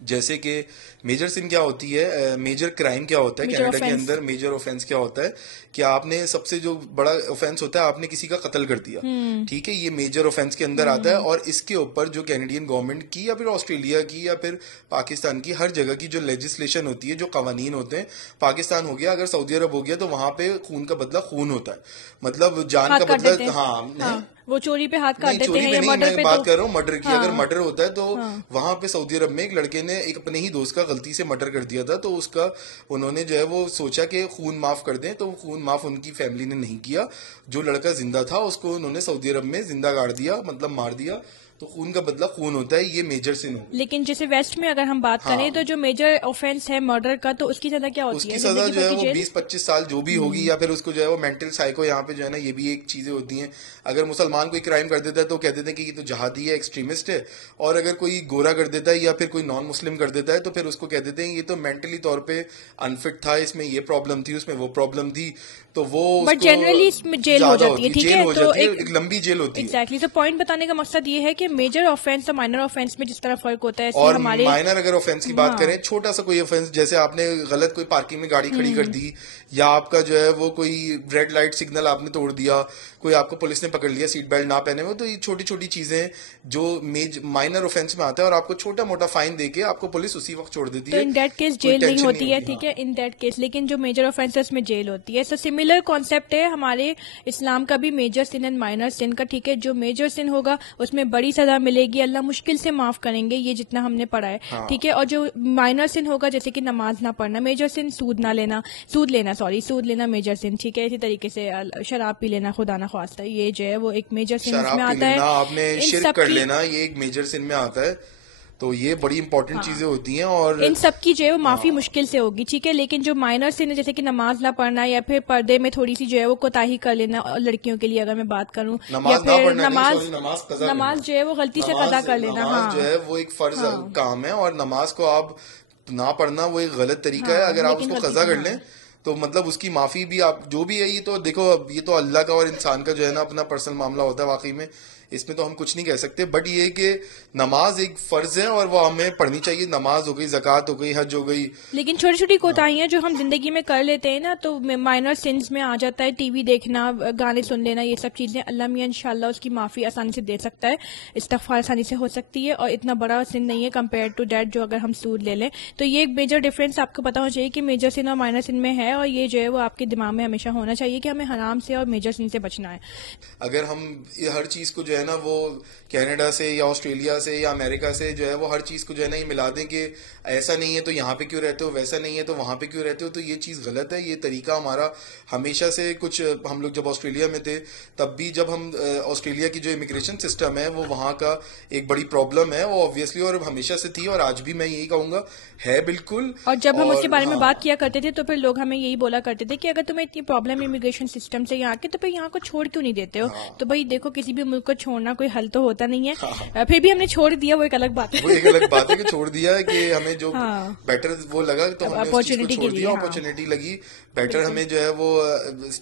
جیسے کہ میجر سن کیا ہوتی ہے, میجر کرائم کیا ہوتا ہے کینیڈا کے اندر, میجر آفینس کیا ہوتا ہے کہ آپ نے سب سے جو بڑا آفینس ہوتا ہے آپ نے کسی کا قتل کر دیا. ٹھیک ہے, یہ میجر آفینس کے اندر آتا ہے. اور اس کے اوپر جو کینیڈین گورنمنٹ کی یا پھر آسٹریلیا کی یا پھر پاکستان کی, ہر جگہ کی جو لیجسلیشن ہوتی ہے, جو قوانین ہوتے ہیں, پاکستان ہو گیا, اگر سعودی عرب ہو گیا, تو وہاں پہ خون کا بدلہ خون ہوتا ہے, مطلب جان کا بدلہ. ہاں, وہ چوری پہ ہاتھ کاٹ دیتے ہیں, میں بات کر رہا ہوں مرڈر کی. اگر مرڈر ہوتا ہے تو وہاں پہ سعودی عرب میں ایک لڑکے نے ایک اپنے ہی دوست کا غلطی سے مرڈر کر دیا تھا, تو اس کا انہوں نے جو ہے وہ سوچا کہ خون معاف کر دیں, تو خون معاف ان کی فیملی نے نہیں کیا. جو لڑکا زندہ تھا اس کو انہوں نے سعودی عرب میں زندہ گاڑ دیا, مطلب مار دیا. تو خون کا بدلہ خون ہوتا ہے, یہ میجر سن ہو. لیکن جیسے ویسٹ میں اگر ہم بات کریں تو جو میجر آفینس ہے مرڈر کا, تو اس کی سزا کیا ہوتی ہے؟ اس کی سزا جو ہے وہ 20-25 سال جو بھی ہوگی, یا پھر اس کو جو ہے وہ مینٹل سائیکو, یہاں پہ جو ہے نا یہ بھی ایک چیزیں ہوتی ہیں. اگر مسلمان کوئی کرائم کر دیتا ہے تو کہہ دیتے ہیں کہ یہ تو جہادی ہے, ایکسٹریمسٹ ہے. اور اگر کوئی گورا کر دیتا ہے یا پھر کوئی نان مسلم کر دیتا ہے تو پھر اس کو کہہ دیتے ہیں یہ تو مینٹلی طور پہ انفٹ تھا, اس میں یہ پرابلم تھی, اس میں وہ پرابلم تھی, تو وہ بٹ جنرلی اس میں جیل ہو جاتی ہے. ٹھیک ہے, تو ایک لمبی جیل ہوتی ہے. ایگزیکٹلی, تو پوائنٹ بتانے کا مقصد یہ ہے کہ میجر آفینس اور مائنر آفینس میں جس طرح فرق ہوتا ہے, اور مائنر اگر آفینس کی بات کریں, چھوٹا سا کوئی آفینس, جیسے آپ نے غلط کوئی پارکنگ میں گاڑی کھڑی کر دی, یا آپ کا جو ہے وہ کوئی ریڈ لائٹ سگنل آپ نے توڑ دیا, کوئی آپ کو پولیس نے پکڑ لیا سیٹ بیلٹ نہ پہنے ہوئے, تو یہ چھوٹی چھوٹی چیزیں جو مائنر آفینس میں آتا ہے, اور آپ کو چھوٹا موٹا فائن دے کے آپ کو پولیس اسی وقت چھوڑ دیتی ہے. تو ان دیٹ کیس جیل نہیں ہوتی ہے. ٹھیک ہے, ان دیٹ کیس. لیکن جو میجر آفینس ہے اس میں جیل ہوتی ہے. سو سملر کانسیپٹ ہے ہمارے اسلام کا بھی, میجر سن اینڈ مائنر سن کا. ٹھیک ہے, جو میجر سن ہوگا اس میں بڑی سزا ملے گی, اللہ مشکل سے معاف کریں گے, یہ جتنا ہم نے پڑھا ہے. ٹھیک ہے, اور جو مائنر سن ہوگا جیسے کہ نماز نہ پڑھنا, میجر سن سود لینا میجر سن. ٹھیک ہے, اسی طریقے سے شراب پی لینا خدا نہ خواستہ, یہ جو ہے وہ ایک میجر سن میں آتا ہے. آپ نے شرک کر لینا, یہ ایک میجر سن میں آتا ہے. تو یہ بڑی امپورٹنٹ چیزیں ہوتی ہیں, اور ان سب کی جو ہے وہ معافی مشکل سے ہوگی. ٹھیک ہے, لیکن جو مائنر سن ہے جیسے کہ نماز نہ پڑھنا, یا پھر پردے میں تھوڑی سی جو ہے وہ کوتاہی کر لینا, لڑکیوں کے لیے اگر میں بات کروں, یا پھر نماز جو ہے وہ غلطی سے قضا کر لینا, نماز جو ہے وہ ایک فرض کام ہے, اور نماز کو آپ نہ پڑھنا وہ ایک غلط طریقہ ہے. اگر آپ اس کو قضا کر لیں تو مطلب اس کی معافی بھی آپ جو بھی ہے, یہ تو دیکھو یہ تو اللہ کا اور انسان کا جو ہے نا اپنا پرسنل معاملہ ہوتا ہے واقعی میں, اس میں تو ہم کچھ نہیں کہہ سکتے. بٹ یہ کہ نماز ایک فرض ہے اور وہ ہمیں پڑھنی چاہیے. نماز ہو گئی, زکوٰۃ ہو گئی, حج ہو گئی. لیکن چھوٹی چھوٹی کوتاہیاں جو ہم زندگی میں کر لیتے ہیں نا, تو مائنر سنس میں آ جاتا ہے. ٹی وی دیکھنا, گانے سن لینا, یہ سب چیزیں اللہ میاں انشاءاللہ اس کی معافی آسانی سے دے سکتا ہے, استغفار آسانی سے ہو سکتی ہے, اور اتنا بڑا سن نہیں ہے کمپیئر ٹو دیٹ جو اگر ہم سود لے لیں. تو یہ ایک میجر ڈفرینس آپ کو پتا ہونا چاہیے کہ میجر سن اور مائنر سن میں ہے, اور یہ جو ہے وہ آپ کے دماغ میں ہمیشہ ہونا چاہیے کہ ہمیں حرام سے اور میجر سن سے بچنا ہے. اگر ہم ہر چیز کو جو ہے نا وہ کینیڈا سے یا آسٹریلیا سے یا امریکہ سے جو ہے وہ ہر چیز کو جو ہے نا یہ ملا دیں کہ ایسا نہیں ہے تو یہاں پہ کیوں رہتے ہو, ویسا نہیں ہے تو وہاں پہ کیوں رہتے ہو, تو یہ چیز غلط ہے. یہ طریقہ ہمارا ہمیشہ سے کچھ, ہم لوگ جب آسٹریلیا میں تھے تب بھی, جب ہم آسٹریلیا کی جو امیگریشن سسٹم ہے وہ وہاں کا ایک بڑی پرابلم ہے, وہ آبویسلی اور ہمیشہ سے تھی, اور آج بھی میں یہی کہوں گا ہے بالکل. اور جب ہم اس کے بارے میں بات کیا کرتے تھے تو پھر لوگ ہمیں یہی بولا کرتے تھے کہ اگر تمہیں اتنی پرابلم امیگریشن سسٹم سے یہاں کے, تو پھر یہاں کو چھوڑ کیوں نہیں دیتے ہو. تو بھائی دیکھو, کسی بھی ملک کو چھوڑنا کوئی حل تو ہوتا نہیں ہے, پھر بھی ہم نے چھوڑ دیا, وہ ایک الگ بات ہے. وہ ایک الگ بات ہے کہ چھوڑ دیا ہے, کہ ہمیں جو بیٹر وہ لگا تو ہم نے اس چیز کو چھوڑ دیا, اپرچونٹی لگی بیٹر, ہمیں جو ہے وہ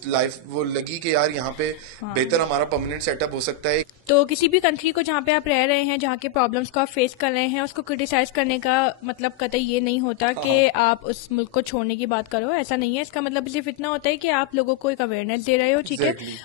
لائف وہ لگی کہ یار یہاں پہ بہتر ہمارا پرماننٹ سیٹ اپ ہو سکتا ہے. تو کسی بھی کنٹری کو جہاں پہ آپ رہ رہے ہیں, جہاں کے پرابلمس کو آپ فیس کر رہے ہیں, اس کو کرٹیسائز کرنے کا مطلب قطعی یہ نہیں ہوتا کہ آپ اس ملک کو چھوڑنے کی بات کرو. ایسا نہیں ہے. اس کا مطلب صرف اتنا ہوتا ہے کہ آپ لوگوں کو ایک اویئرنیس دے رہے ہو. ٹھیک ہے,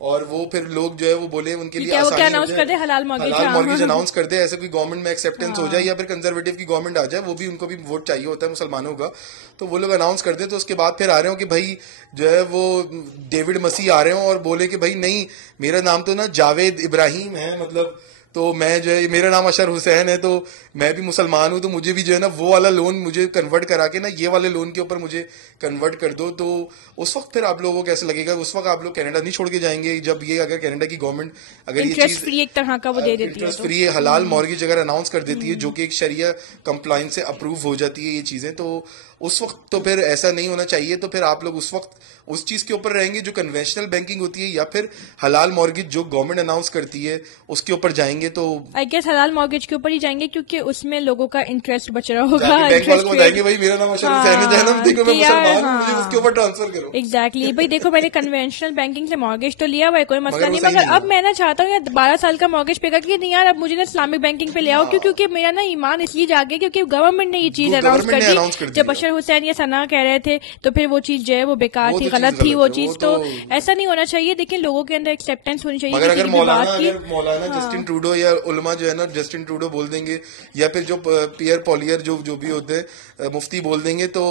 اور وہ پھر لوگ جو ہے وہ بولے ان کے لیے آسانی اناؤنس کر دے حلال مارگیج اناؤنس کر دے, ایسے کوئی گورنمنٹ میں ایکسیپٹنس ہو جائے یا پھر کنزرویٹو کی گورنمنٹ آ جائے, وہ بھی ان کو بھی ووٹ چاہیے ہوتا ہے مسلمانوں کا, تو وہ لوگ اناؤنس کر دیں. تو اس کے بعد پھر آ رہے ہوں کہ بھائی جو ہے وہ ڈیوڈ مسیح آ رہے ہوں اور بولے کہ بھائی نہیں میرا نام تو نا جاوید ابراہیم ہے, مطلب تو میں جو ہے میرا نام اشر حسین ہے, تو میں بھی مسلمان ہوں, تو مجھے بھی جو ہے نا وہ والا لون مجھے کنورٹ کرا کے نا یہ والے لون کے اوپر مجھے کنورٹ کر دو. تو اس وقت پھر آپ لوگوں کو کیسے لگے گا؟ اس وقت آپ لوگ کینیڈا نہیں چھوڑ کے جائیں گے جب یہ اگر کینیڈا کی گورنمنٹ اگر یہ چیز فری ایک طرح کا وہ دے دیتی ہے, انٹرسٹ فری حلال مارگیج اگر اناؤنس کر دیتی ہے جو کہ ایک شریعہ کمپلائنس سے اپروو ہو جاتی ہے یہ چیزیں, تو اس وقت تو پھر ایسا نہیں ہونا چاہیے. تو پھر آپ لوگ اس وقت اس چیز کے اوپر رہیں گے جو کنونشنل بینکنگ ہوتی ہے, یا پھر حلال مارگیج جو گورنمنٹ اناؤنس کرتی ہے اس کے اوپر جائیں گے؟ تو آئی گیس حلال مارگیج کے اوپر ہی جائیں گے کیونکہ اس میں لوگوں کا انٹرسٹ بچ رہا ہوگا. بینک والوں کو بتائیں گے بھائی میرا نام اشر حسین ہے, دیکھو میں مسلمان ہوں, مجھے اس کے اوپر ٹرانسفر کرو. ایگزیکٹلی بھائی دیکھو میں نے کنونشنل بینکنگ سے مارگیج تو لیا ہوا ہے, کوئی مسئلہ نہیں, مگر اب میں نا چاہتا ہوں یار 12 سال کا مارگیج پے کر کے نہیں یار اب مجھے نا اسلامک بینکنگ پہ لے آؤ, کیونکہ میرا نا ایمان اس لیے جاگے کیونکہ گورنمنٹ نے یہ چیز اناؤنس کر دی. جب اشر حسین یا ثنا کہہ رہے تھے تو پھر وہ چیز جو ہے وہ بیکار تھی, غلط تھی وہ چیز, تو ایسا نہیں ہونا چاہیے. دیکھیں لوگوں کے اندر ایکسیپٹینس ہونی چاہیے. مگر اگر مولانا جسٹن ٹروڈو یا علماء جو ہے نا جسٹن ٹروڈو بول دیں گے, یا پھر جو پیئر پولیئر جو بھی ہوتے ہیں مفتی بول دیں گے, تو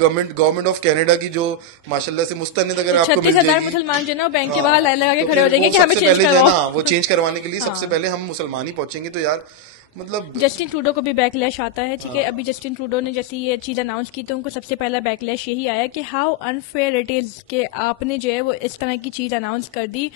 گورنمنٹ آف کینیڈا کی جو ماشاء اللہ سے مستند اگر آپ کو مل جائے گی, مسلمان جو ہے نا بینک کے باہر لائن لگا کے کھڑے ہو جائیں گے کہ ہمیں چینج کرواؤ, وہ چینج کروانے کے لیے سب سے پہلے ہم مسلمان ہی پہنچیں گے. تو یار مطلب جسٹن ٹروڈو کو بھی بیک لیش آتا ہے, ٹھیک ہے. ابھی جسٹن ٹروڈو نے جیسی یہ چیز اناؤنس کی تو ان کو سب سے پہلا بیک لیش یہی آیا کہ ہاؤ انفیئر اٹ از کہ آپ نے جو ہے وہ اس طرح کی چیز اناؤنس کر دی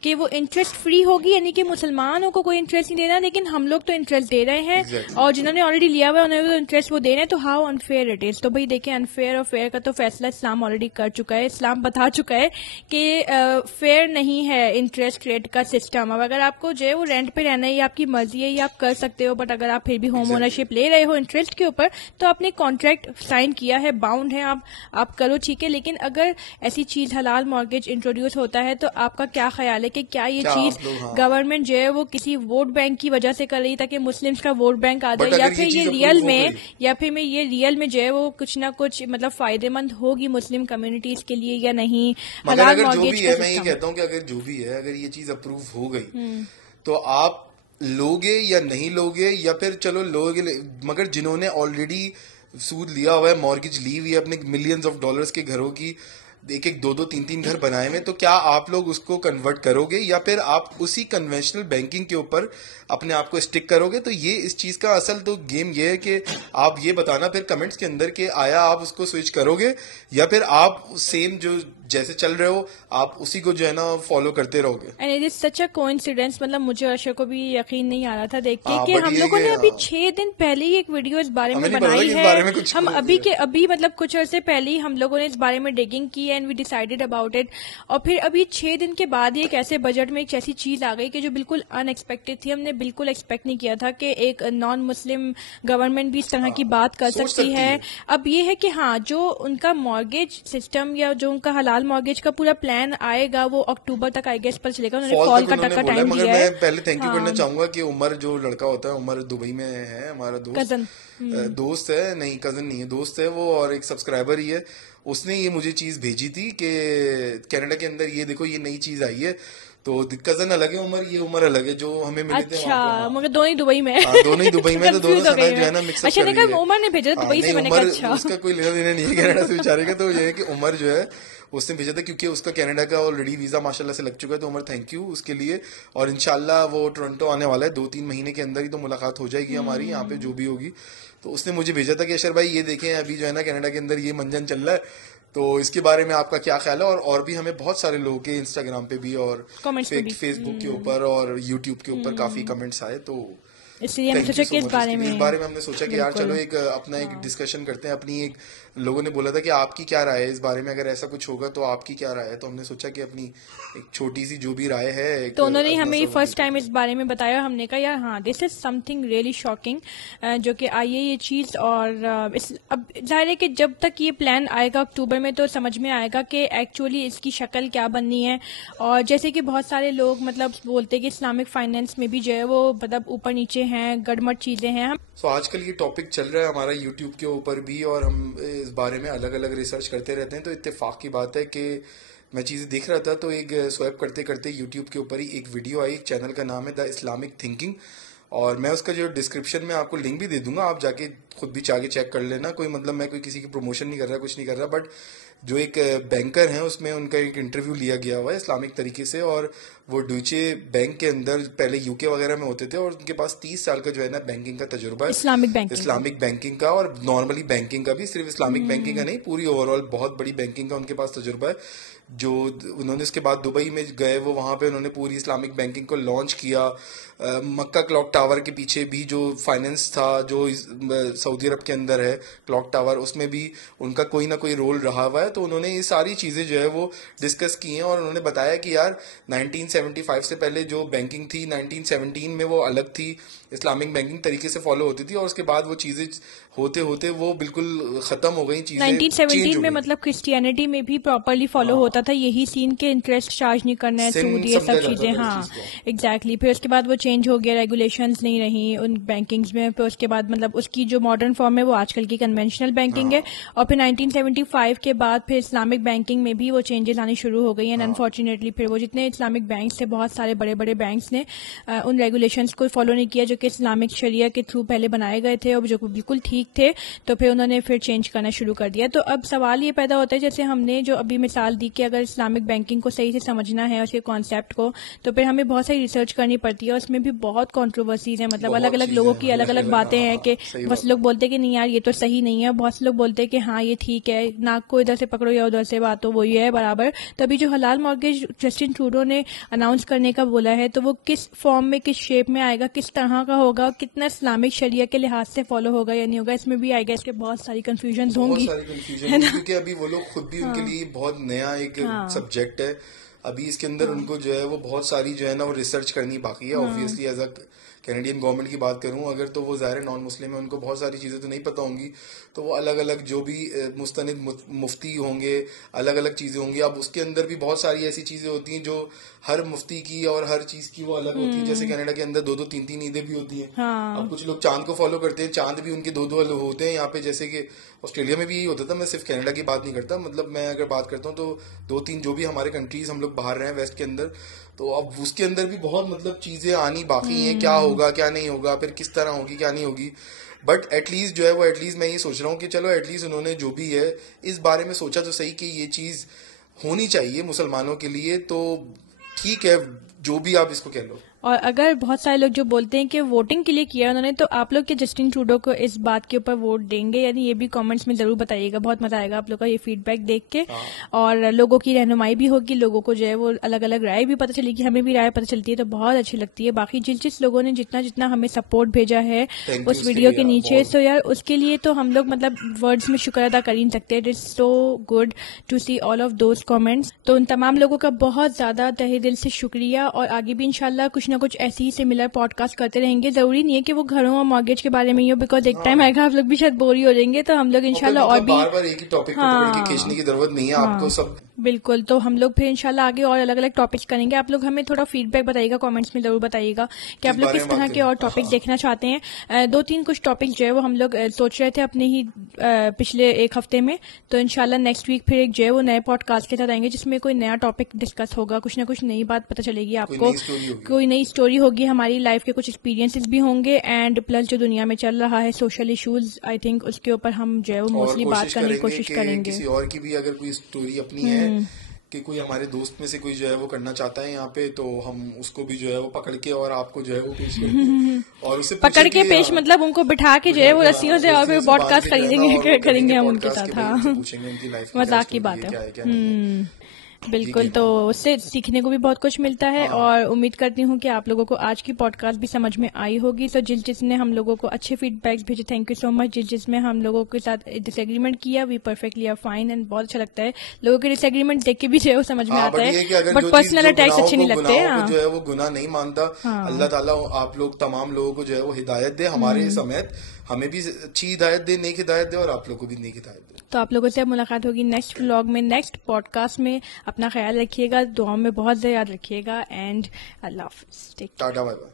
کہ وہ انٹرسٹ فری ہوگی, یعنی کہ مسلمانوں کو کوئی انٹرسٹ نہیں دینا لیکن ہم لوگ تو انٹرسٹ دے رہے ہیں اور جنہوں نے آلریڈی لیا ہوا ہے انہیں انٹرسٹ وہ دے رہے ہیں. تو ہاؤ انفیئر اٹ از. تو بھائی دیکھیں انفیئر اور فیئر کا تو فیصلہ اسلام آلریڈی کر چکا ہے. اسلام بتا چکا ہے کہ فیئر نہیں ہے انٹرسٹ ریٹ کا سسٹم. اب اگر آپ کو جو ہے وہ رینٹ پہ رہنا ہے یہ آپ کی مرضی ہے, یہ آپ کر سکتے ہو, بٹ اگر آپ پھر بھی ہوم اونرشپ لے رہے ہو انٹرسٹ کے اوپر تو آپ نے کانٹریکٹ سائن کیا ہے, باؤنڈ ہے, آپ کرو, ٹھیک ہے. لیکن اگر ایسی چیز حلال مارگیج انٹروڈیوس ہوتا ہے تو آپ کا کیا خیال ہے کہ کیا یہ چیز گورنمنٹ جو ہے وہ کسی ووٹ بینک کی وجہ سے کر رہی تاکہ مسلمس کا ووٹ بینک آ جائے, یا پھر یہ ریئل میں جو ہے وہ کچھ نہ کچھ مطلب فائدے مند ہوگی مسلم کمیونٹیز کے لیے یا نہیں؟ حلال مارگیج میں یہ کہتا ہوں کہ اگر جو بھی ہے اگر یہ چیز اپروو ہو گئی تو آپ لوگے یا نہیں لوگے, یا پھر چلو لوگے, مگر جنہوں نے آلریڈی سود لیا ہوا ہے, مارگیج لی ہوئی ہے اپنے ملینز آف ڈالرز کے گھروں کی, ایک ایک دو تین گھر بنائے ہوئے, تو کیا آپ لوگ اس کو کنورٹ کرو گے یا پھر آپ اسی کنونشنل بینکنگ کے اوپر اپنے آپ کو اسٹک کرو گے؟ تو یہ اس چیز کا اصل تو گیم یہ ہے کہ آپ یہ بتانا پھر کمنٹس کے اندر کہ آیا آپ اس کو سوئچ کرو گے یا پھر آپ سیم جو جیسے چل رہے ہو آپ اسی کو جو ہے نا فالو کرتے رہو گے. And it is such a coincidence, مطلب مجھے ارشد کو بھی یقین نہیں آ رہا تھا دیکھ کے کہ ہم لوگوں نے ابھی 6 دن پہلے ہی ایک ویڈیو اس بارے میں بنائی ہے. ہم ابھی کے ابھی مطلب کچھ عرصے پہلے ہی ہم لوگوں نے اس بارے میں ڈگنگ کی and we decided about it, اور پھر ابھی 6 دن کے بعد ہی ایک ایسے بجٹ میں ایک ایسی چیز آ گئی کہ جو بالکل ان ایکسپیکٹڈ تھی. ہم نے بالکل ایکسپیکٹ نہیں کیا تھا کہ ایک نان مسلم گورنمنٹ بھی اس طرح کی بات کر سکتی ہے. اب یہ ہے کہ ہاں جو ان کا مارگیج سسٹم یا جو ان کا حلال مارگیج کا پورا پلان آئے گا وہ اکتوبر تک آئی گیس پر چلے گا. انہوں نے فال کا ٹک کا ٹائم دیا ہے. میں پہلے تھینک یو کرنا چاہوں گا کہ عمر جو لڑکا ہوتا ہے, عمر دبئی میں ہے, ہمارا دوست ہے, نہیں کزن نہیں ہے, دوست ہے وہ, اور ایک سبسکرائبر ہی ہے. اس نے یہ مجھے چیز بھیجی تھی کہ کینیڈا کے اندر یہ دیکھو یہ نئی چیز آئی ہے, تو کزن الگ ہے عمر, یہ عمر الگ ہے جو ہمیں ملے تھے. اچھا مگر دونوں ہی دبئی میں, دونوں ہی دبئی میں, تو دونوں سنا جو ہے نا مکس اپ کر رہی ہے. عمر نے بھیجا دبئی سے, میں نے کہا اچھا اس کا کوئی لینا دینا نہیں ہے کینیڈا سے بیچارے کا. تو یہ ہے کہ عمر جو ہے اس نے بھیجا تھا کیونکہ اس کا کینیڈا کا آلریڈی ویزا ماشاء اللہ سے لگ چکا ہے. تو عمر تھینک یو اس کے لیے, اور انشاءاللہ وہ ٹورنٹو آنے والا ہے 2-3 مہینے کے اندر ہی, تو ملاقات ہو جائے گی ہماری یہاں پہ جو بھی ہوگی. تو اس نے مجھے بھیجا تھا کہ اشر بھائی یہ دیکھیں ابھی جو ہے نا کینیڈا کے اندر یہ منجن چل رہا ہے, تو اس کے بارے میں آپ کا کیا خیال ہے. اور بھی ہمیں بہت سارے لوگوں کے انسٹاگرام پہ بھی اور فیس بک کے اوپر اور یوٹیوب کے اوپر کافی کمنٹس آئے, تو اس لیے ہم نے سوچا کہ اس بارے میں ہم نے سوچا کہ یار چلو ایک اپنا ایک ڈسکشن کرتے ہیں. اپنی ایک لوگوں نے بولا تھا کہ آپ کی کیا رائے ہے اس بارے میں, اگر ایسا کچھ ہوگا تو آپ کی کیا رائے ہے, تو ہم نے سوچا کہ اپنی ایک چھوٹی سی جو بھی رائے ہے, تو انہوں نے ہمیں فرسٹ ٹائم اس بارے میں بتایا. ہم نے کہا یار ہاں دس از سم تھنگ ریئلی شاکنگ جو کہ آئی ہے یہ چیز. اور اب ظاہر ہے کہ جب تک یہ پلان آئے گا اکتوبر میں تو سمجھ میں آئے گا کہ ایکچولی اس کی شکل کیا بننی ہے. اور جیسے کہ بہت سارے لوگ مطلب بولتے کہ اسلامک فائنینس میں بھی جو ہے وہ مطلب اوپر نیچے ہیں, گڑمٹ چیزیں ہیں. سو آج کل یہ ٹاپک چل رہا ہے ہمارا یوٹیوب کے اوپر بھی, اور ہم اس بارے میں الگ الگ ریسرچ کرتے رہتے ہیں. تو اتفاق کی بات ہے کہ میں چیزیں دیکھ رہا تھا تو ایک سوائپ کرتے کرتے یوٹیوب کے اوپر ہی ایک ویڈیو آئی, ایک چینل کا نام ہے دا اسلامک تھنکنگ, اور میں اس کا جو ڈسکرپشن میں آپ کو لنک بھی دے دوں گا, آپ جا کے خود بھی چاہ کے چیک کر لینا. کوئی مطلب میں کوئی کسی کی پروموشن نہیں کر رہا, کچھ نہیں کر رہا, بٹ جو ایک بینکر ہیں اس میں ان کا ایک انٹرویو لیا گیا ہوا ہے اسلامک طریقے سے, اور وہ ڈوچے بینک کے اندر پہلے یو کے وغیرہ میں ہوتے تھے, اور ان کے پاس 30 سال کا جو ہے نا بینکنگ کا تجربہ ہے, اسلامک بینکنگ کا, اور نارملی بینکنگ کا بھی, صرف اسلامک بینکنگ کا نہیں, پوری اوور آل بہت بڑی بینکنگ کا ان کے پاس تجربہ ہے. جو انہوں نے اس کے بعد دبئی میں گئے, وہ وہاں پہ انہوں نے پوری اسلامک بینکنگ کو لانچ کیا. مکہ کلاک ٹاور کے پیچھے بھی جو فائنینس تھا جو سعودی عرب کے اندر ہے کلاک ٹاور, اس میں بھی ان کا کوئی نہ کوئی رول رہا ہوا ہے. تو انہوں نے یہ ساری چیزیں جو ہے وہ ڈسکس کی ہیں, اور انہوں نے بتایا کہ یار 1975 سے پہلے جو بینکنگ تھی 1917 میں وہ الگ تھی, اسلامک بینکنگ طریقے سے فالو ہوتی تھی, اور اس کے بعد وہ چیزیں ہوتے ہوتے وہ بالکل ختم ہو گئی چیزیں. 1917 میں مطلب کرسچینٹی میں بھی پراپرلی فالو ہوتا تھا, یہی سین کے انٹرسٹ چارج نہیں کرنا ہے, سود, یہ سب چیزیں. ہاں ایگزیکٹلی. پھر اس کے بعد وہ چینج ہو گیا, ریگولیشنز نہیں رہی ان بینکنگز میں. پھر اس کے بعد مطلب اس کی جو ماڈرن فارم ہے وہ آج کل کی کنونشنل بینکنگ ہے, اور پھر 1975 کے بعد پھر اسلامک بینکنگ میں بھی وہ چینجز آنی شروع ہو گئی ہیں. انفارچونیٹلی پھر وہ جتنے اسلامک بینکس تھے, بہت سارے بڑے بڑے بینکس نے ان ریگولیشنز کو فالو نہیں کیا جو کہ اسلامک شریعہ کے تھرو پہلے بنائے گئے تھے, اور جو بالکل ٹھیک تھے, تو پھر انہوں نے پھر چینج کرنا شروع کر دیا. تو اب سوال یہ پیدا ہوتا ہے, جیسے ہم نے جو ابھی مثال دی کہ اگر اسلامک بینکنگ کو صحیح سے سمجھنا ہے, اس کے کانسیپٹ کو, تو پھر ہمیں بہت ساری ریسرچ کرنی پڑتی ہے, اور اس میں بھی بہت کنٹروورسیز ہیں. مطلب الگ الگ لوگوں کی الگ الگ باتیں ہیں, کہ بہت سے لوگ بولتے کہ نہیں یار یہ تو صحیح نہیں ہے, بہت سے لوگ بولتے کہ ہاں یہ ٹھیک ہے, ناک کو ادھر سے پکڑو یا ادھر سے بات ہو وہی ہے برابر. تو ابھی جو حلال مارگیج جسٹن ٹروڈو نے اناؤنس کرنے کا بولا ہے, تو وہ کس فارم میں, کس شیپ میں آئے گا, کس طرح کا ہوگا, کتنا اسلامک شریعہ کے لحاظ سے فالو ہوگا یا نہیں ہوگا, اس میں بھی آئے گا اس کے بہت ساری کنفیوژنز ہوں گی, کیونکہ ابھی وہ لوگ خود بھی ان کے لیے بہت نیا ایک سبجیکٹ ہے. ابھی اس کے اندر ان کو جو ہے وہ بہت ساری جو ہے نا وہ ریسرچ کرنی باقی ہے. Obviously as a Canadian government کی بات کروں اگر, تو وہ ظاہر نان مسلم ہے, ان کو بہت ساری چیزیں تو نہیں پتہ ہوں گی, تو وہ الگ الگ جو بھی مستند مفتی ہوں گے, الگ الگ چیزیں ہوں گی. اب اس کے اندر بھی بہت ساری ایسی چیزیں ہوتی ہیں جو ہر مفتی کی اور ہر چیز کی وہ الگ ہوتی ہے. جیسے کینیڈا کے اندر 2-3 عیدیں بھی ہوتی ہیں. اب کچھ لوگ چاند کو فالو کرتے ہیں, چاند بھی ان کے 2 ہوتے ہیں. یہاں پہ جیسے کہ آسٹریلیا میں بھی یہی ہوتا تھا, میں صرف کینیڈا کی بات نہیں کرتا, مطلب میں اگر بات کرتا ہوں تو 2-3 جو بھی ہمارے کنٹریز ہم لوگ باہر رہے ہیں ویسٹ کے اندر, تو اب اس کے اندر بھی بہت مطلب چیزیں آنی باقی ہیں, کیا ہوگا کیا نہیں ہوگا, پھر کس طرح ہوگی کیا نہیں ہوگی. بٹ ایٹ لیسٹ جو ہے وہ ایٹ لیسٹ میں یہ سوچ رہا ہوں کہ چلو ایٹ لیسٹ انہوں نے جو بھی ہے اس بارے میں سوچا تو صحیح کہ یہ چیز ہونی چاہیے مسلمانوں کے لیے, تو ٹھیک ہے جو بھی آپ اس کو کہہ لو. اور اگر بہت سارے لوگ جو بولتے ہیں کہ ووٹنگ کے لیے کیا انہوں نے, تو آپ لوگ کے جسٹن ٹروڈو کو اس بات کے اوپر ووٹ دیں گے, یعنی یہ بھی کامنٹس میں ضرور بتائیے گا, بہت مزہ آئے گا آپ لوگ کا یہ فیڈ بیک دیکھ کے. اور لوگوں کی رہنمائی بھی ہوگی, لوگوں کو جو ہے وہ الگ الگ رائے بھی پتہ چلے گی, ہمیں بھی رائے پتہ چلتی ہے تو بہت اچھی لگتی ہے. باقی جس لوگوں نے جتنا ہمیں سپورٹ بھیجا ہے اس ویڈیو کے نیچے, تو یار اس کے لیے تو ہم لوگ مطلب ورڈز میں شکر ادا کر ہی نہیں سکتے. It is so good to see all of those comments. تو ان تمام لوگوں کا بہت زیادہ تہہ دل سے شکریہ, اور آگے بھی انشاءاللہ کچھ نہ کچھ ایسی ہی سملر پوڈ کاسٹ کرتے رہیں گے. ضروری نہیں ہے کہ وہ گھروں اور مارگیج کے بارے میں ہی ہو, بیکاز ایک ٹائم آئے گا آپ لوگ بھی شاید بور ہی ہو جائیں گے, تو ہم لوگ انشاءاللہ اور بھی بار ایک ہی ٹاپک کو پکڑ کے کھینچنے کی ضرورت نہیں ہے آپ کو سب. بالکل, تو ہم لوگ پھر انشاءاللہ آگے اور الگ الگ ٹاپکس کریں گے. آپ لوگ ہمیں تھوڑا فیڈ بیک بتائیے گا, کامنٹس میں ضرور بتائیے گا کہ آپ لوگ کس طرح کے اور ٹاپکس دیکھنا چاہتے ہیں. 2-3 کچھ ٹاپکس جو ہے وہ ہم لوگ سوچ رہے تھے اپنے ہی پچھلے ایک ہفتے میں, تو انشاءاللہ نیکسٹ ویک پھر ایک جو ہے وہ نئے پوڈ کاسٹ کے ساتھ آئیں گے جس میں کوئی نیا ٹاپک ڈسکس ہوگا, کچھ نہ کچھ نئی بات پتہ چلے گی آپ کو, کوئی نئی اسٹوری ہوگی, ہماری لائف کے کچھ ایکسپیرینسز بھی ہوں گے, اینڈ پلس جو دنیا میں چل رہا ہے سوشل ایشوز, آئی تھنک اس کے اوپر ہم جو ہے وہ موسٹلی بات کرنے کی کوشش کریں گے. کسی اور کی بھی اگر کوئی اسٹوری اپنی ہے کہ کوئی ہمارے دوست میں سے کوئی جو ہے وہ کرنا چاہتا ہے یہاں پہ, تو ہم اس کو بھی جو ہے وہ پکڑ کے اور آپ کو جو ہے وہ پیش کریں گے, اور اسے پکڑ کے پیش مطلب ان کو بٹھا کے جو ہے وہ رسیوں سے, اور پھر پوڈ کاسٹ کریں گے ہم ان کے ساتھ. ہاں مذاق کی بات ہے. بالکل, تو اس سے سیکھنے کو بھی بہت کچھ ملتا ہے, اور امید کرتی ہوں کہ آپ لوگوں کو آج کی پوڈ کاسٹ بھی سمجھ میں آئی ہوگی. تو جس نے ہم لوگوں کو اچھے فیڈ بیکس بھیجے, تھینک یو سو مچ. جس میں ہم لوگوں کے ساتھ ڈس ایگریمنٹ کیا, وی پرفیکٹلی آر فائن, اینڈ بہت اچھا لگتا ہے لوگوں کے ڈس ایگریمنٹ دیکھ کے بھی جو ہے وہ سمجھ میں آتا ہے, بٹ پرسنل اٹیکس اچھے نہیں لگتے. جو ہے وہ گناہ نہیں مانتا اللہ تعالیٰ, آپ لوگ تمام لوگوں کو جو ہے وہ ہدایت دے, ہمارے سمیت ہمیں بھی اچھی ہدایت دے, نیک ہدایت دے, اور آپ لوگوں کو بھی نیک ہدایت دے. تو آپ لوگوں سے ملاقات ہوگی نیکسٹ ولاگ میں, نیکسٹ پوڈ کاسٹ میں. اپنا خیال رکھیے گا, دعاؤں میں بہت زیادہ یاد رکھیے گا, اینڈ اللہ حافظ. Tata, bye bye.